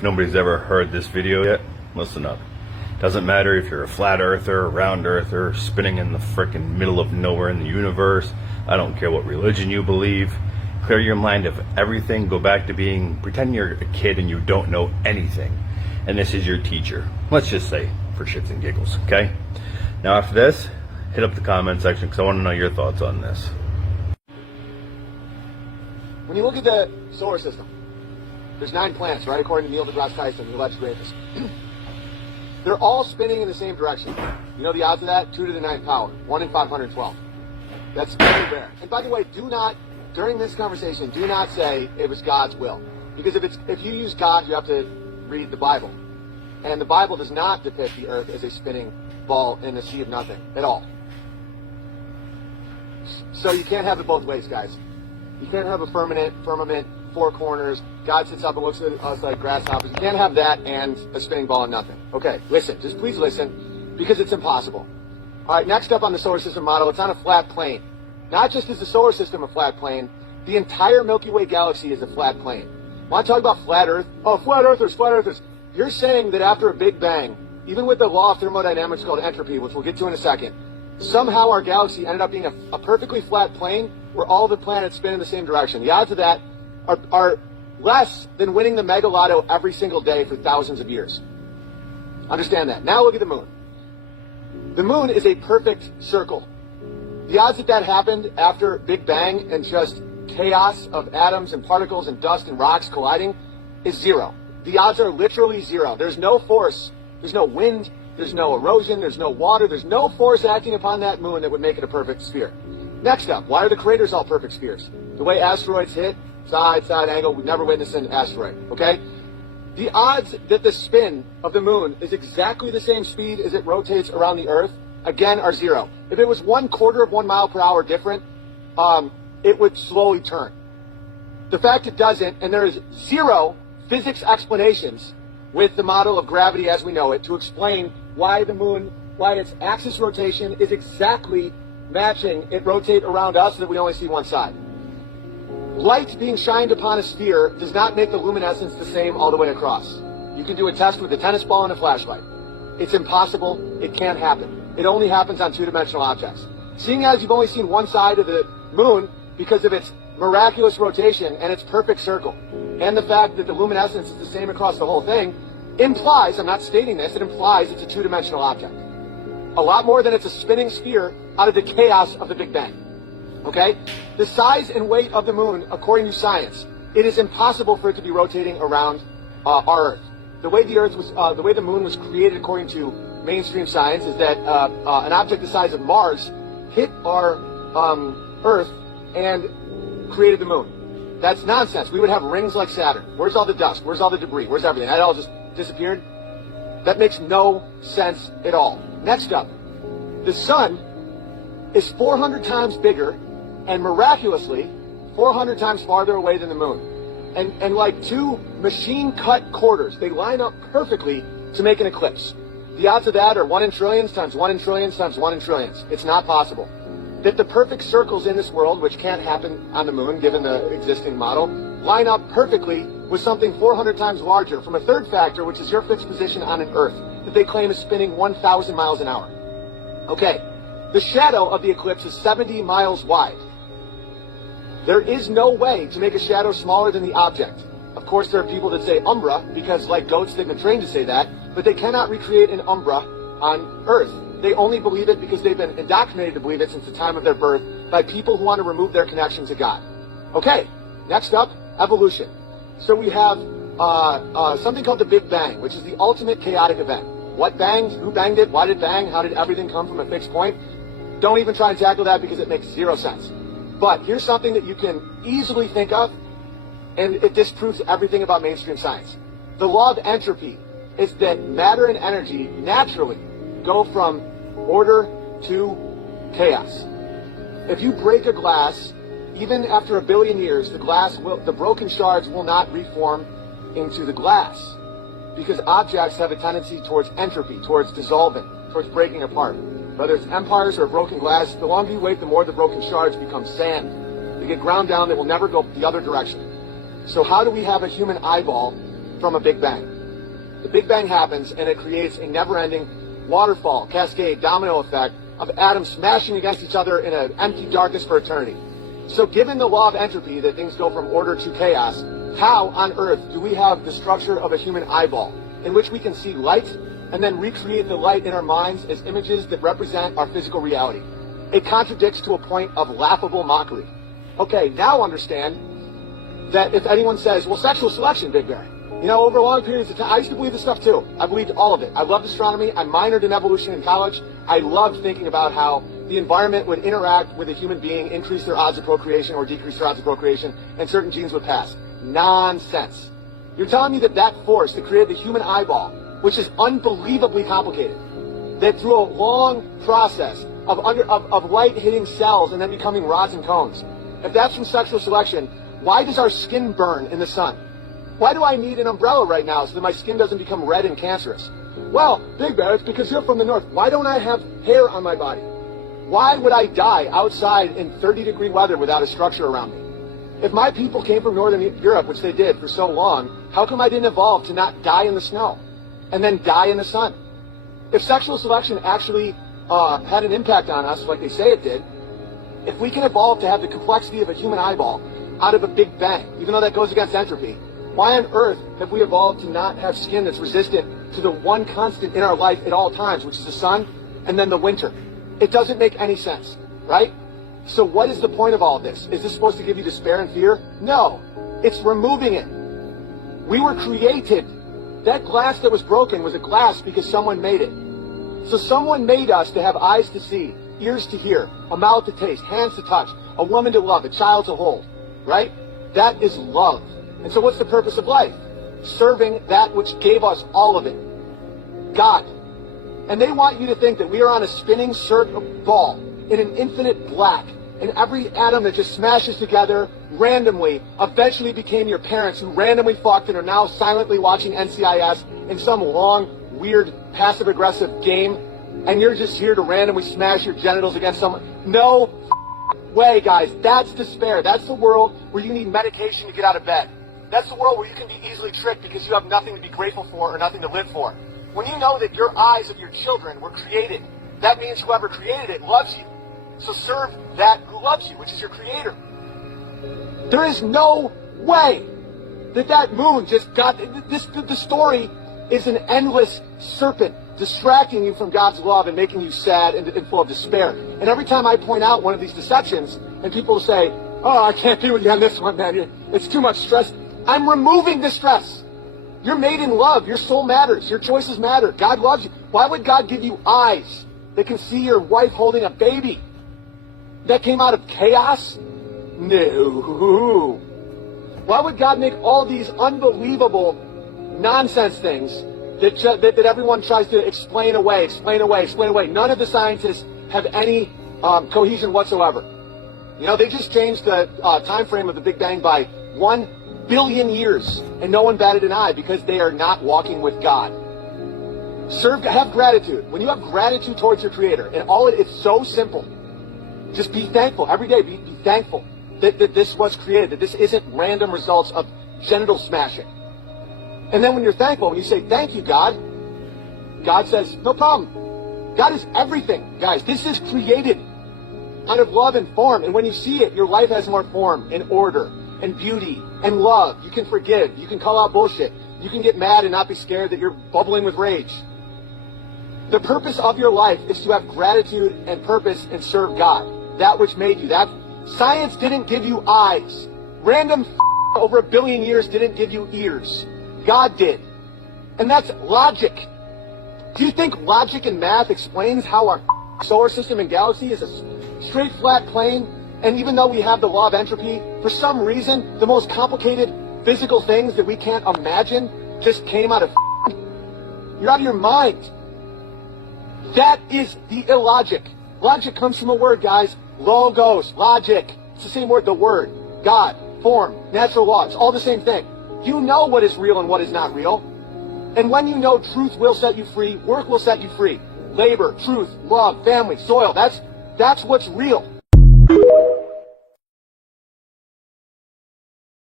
If nobody's ever heard this video yet, listen up. Doesn't matter if you're a flat earther, a round earther, spinning in the frickin' middle of nowhere in the universe. I don't care what religion you believe. Clear your mind of everything. Go back to pretend you're a kid and you don't know anything. And this is your teacher. Let's just say, for shits and giggles, okay? Now after this, hit up the comment section because I want to know your thoughts on this. When you look at the solar system, there's 9 planets, right? According to Neil deGrasse Tyson, the alleged greatest. They're all spinning in the same direction. You know the odds of that? 2 to the 9th power. 1 in 512. That's very rare. And by the way, do not, during this conversation, do not say it was God's will. Because if you use God, you have to read the Bible. And the Bible does not depict the earth as a spinning ball in a sea of nothing at all. So you can't have it both ways, guys. You can't have a firmament, 4 corners, God sits up and looks at us like grasshoppers. You can't have that and a spinning ball and nothing. Okay, listen, just please listen, because it's impossible. All right, next up on the solar system model, it's on a flat plane. Not just is the solar system a flat plane, the entire Milky Way galaxy is a flat plane. Want to talk about flat Earth? Oh, flat earthers, flat earthers. You're saying that after a Big Bang, even with the law of thermodynamics called entropy, which we'll get to in a second, somehow our galaxy ended up being a perfectly flat plane where all the planets spin in the same direction. The odds of that are less than winning the Mega Lotto every single day for thousands of years. Understand that. Now look at the moon. The moon is a perfect circle. The odds that happened after Big Bang and just chaos of atoms and particles and dust and rocks colliding is 0. The odds are literally 0. There's no force, there's no wind, there's no erosion, there's no water, there's no force acting upon that moon that would make it a perfect sphere. Next up, why are the craters all perfect spheres? The way asteroids hit, side angle, we've never witnessed an asteroid, okay? The odds that the spin of the moon is exactly the same speed as it rotates around the Earth, again, are 0. If it was 1/4 of 1 mile per hour different, it would slowly turn. The fact it doesn't, and there is 0 physics explanations with the model of gravity as we know it to explain why the moon, why its axis rotation is exactly matching it rotate around us so that we only see one side. Light being shined upon a sphere does not make the luminescence the same all the way across. You can do a test with a tennis ball and a flashlight. It's impossible. It can't happen. It only happens on 2-dimensional objects. Seeing as you've only seen one side of the moon because of its miraculous rotation and its perfect circle, and the fact that the luminescence is the same across the whole thing, implies, I'm not stating this, it implies it's a 2-dimensional object. A lot more than it's a spinning sphere out of the chaos of the Big Bang. Okay? The size and weight of the moon, according to science, it is impossible for it to be rotating around our Earth. The way the moon was created, according to mainstream science, is that an object the size of Mars hit our Earth and created the moon. That's nonsense. We would have rings like Saturn. Where's all the dust? Where's all the debris? Where's everything? That all just disappeared? That makes no sense at all. Next up, the sun is 400 times bigger and miraculously 400 times farther away than the moon. And like 2 machine-cut quarters, they line up perfectly to make an eclipse. The odds of that are 1 in trillions times 1 in trillions times 1 in trillions. It's not possible. That the perfect circles in this world, which can't happen on the moon given the existing model, line up perfectly with something 400 times larger from a third factor, which is your fixed position on an Earth, that they claim is spinning 1,000 miles an hour. Okay, the shadow of the eclipse is 70 miles wide. There is no way to make a shadow smaller than the object. Of course, there are people that say umbra, because like goats, they've been trained to say that, but they cannot recreate an umbra on Earth. They only believe it because they've been indoctrinated to believe it since the time of their birth by people who want to remove their connection to God. Okay, next up, evolution. So we have something called the Big Bang, which is the ultimate chaotic event. What banged? Who banged it? Why did it bang? How did everything come from a fixed point? Don't even try and tackle that because it makes 0 sense. But here's something that you can easily think of, and it disproves everything about mainstream science. The law of entropy is that matter and energy naturally go from order to chaos. If you break a glass, even after 1 billion years, the broken shards will not reform into the glass, because objects have a tendency towards entropy, towards dissolving, towards breaking apart. Whether it's empires or broken glass, the longer you wait, the more the broken shards become sand. They get ground down, they will never go the other direction. So how do we have a human eyeball from a Big Bang. The Big Bang happens and it creates a never-ending waterfall, cascade, domino effect of atoms smashing against each other in an empty darkness for eternity. So given the law of entropy, that things go from order to chaos, how on earth do we have the structure of a human eyeball in which we can see light and then recreate the light in our minds as images that represent our physical reality? It contradicts to a point of laughable mockery. Okay, now understand that if anyone says, well, sexual selection, Big Bear, you know, over long periods of time, I used to believe this stuff too. I believed all of it. I loved astronomy. I minored in evolution in college. I loved thinking about how the environment would interact with a human being, increase their odds of procreation or decrease their odds of procreation, and certain genes would pass. Nonsense. You're telling me that that force that created the human eyeball, which is unbelievably complicated, that through a long process of light hitting cells and then becoming rods and cones, if that's from sexual selection, why does our skin burn in the sun? Why do I need an umbrella right now so that my skin doesn't become red and cancerous? Well, Big Bear, it's because you're from the north. Why don't I have hair on my body? Why would I die outside in 30-degree weather without a structure around me? If my people came from Northern Europe, which they did for so long, how come I didn't evolve to not die in the snow and then die in the sun? If sexual selection actually had an impact on us, like they say it did, if we can evolve to have the complexity of a human eyeball out of a Big Bang, even though that goes against entropy, why on earth have we evolved to not have skin that's resistant to the one constant in our life at all times, which is the sun and then the winter? It doesn't make any sense, right? So what is the point of all of this? Is this supposed to give you despair and fear? No, it's removing it. We were created. That glass that was broken was a glass because someone made it. So someone made us to have eyes to see, ears to hear, a mouth to taste, hands to touch, a woman to love, a child to hold, right? That is love. And so what's the purpose of life? Serving that which gave us all of it, God. And they want you to think that we are on a spinning circle ball in an infinite black, and every atom that just smashes together randomly eventually became your parents who randomly fucked and are now silently watching NCIS in some long, weird, passive-aggressive game, and you're just here to randomly smash your genitals against someone. No way, guys. That's despair. That's the world where you need medication to get out of bed. That's the world where you can be easily tricked because you have nothing to be grateful for or nothing to live for. When you know that your eyes of your children were created, that means whoever created it loves you. So serve that who loves you, which is your creator. There is no way that moon just got this. The story is an endless serpent distracting you from God's love and making you sad and full of despair. And every time I point out one of these deceptions and people say, oh, I can't be with you on this one, man. It's too much stress. I'm removing the stress. You're made in love. Your soul matters. Your choices matter. God loves you. Why would God give you eyes that can see your wife holding a baby? That came out of chaos? No. Why would God make all these unbelievable nonsense things that everyone tries to explain away? None of the scientists have any cohesion whatsoever. You know, they just changed the time frame of the Big Bang by 1 billion years, and no one batted an eye because they are not walking with God. Have gratitude. When you have gratitude towards your Creator, and it's so simple. Just be thankful every day. Be thankful that this was created, that this isn't random results of genital smashing. And then when you're thankful, when you say, thank you, God, God says, no problem. God is everything, guys. This is created out of love and form. And when you see it, your life has more form and order and beauty and love. You can forgive. You can call out bullshit. You can get mad and not be scared that you're bubbling with rage. The purpose of your life is to have gratitude and purpose and serve God. That which made you. That science didn't give you eyes. Random over 1 billion years didn't give you ears. God did. And that's logic. Do you think logic and math explains how our solar system and galaxy is a straight flat plane? And even though we have the law of entropy, for some reason, the most complicated physical things that we can't imagine just came out of you're out of your mind. That is the illogic. Logic comes from a word, guys. Logos, logic. It's the same word, the word. God, form, natural law. It's all the same thing. You know what is real and what is not real. And when you know truth will set you free, work will set you free. Labor, truth, love, family, soil. That's what's real.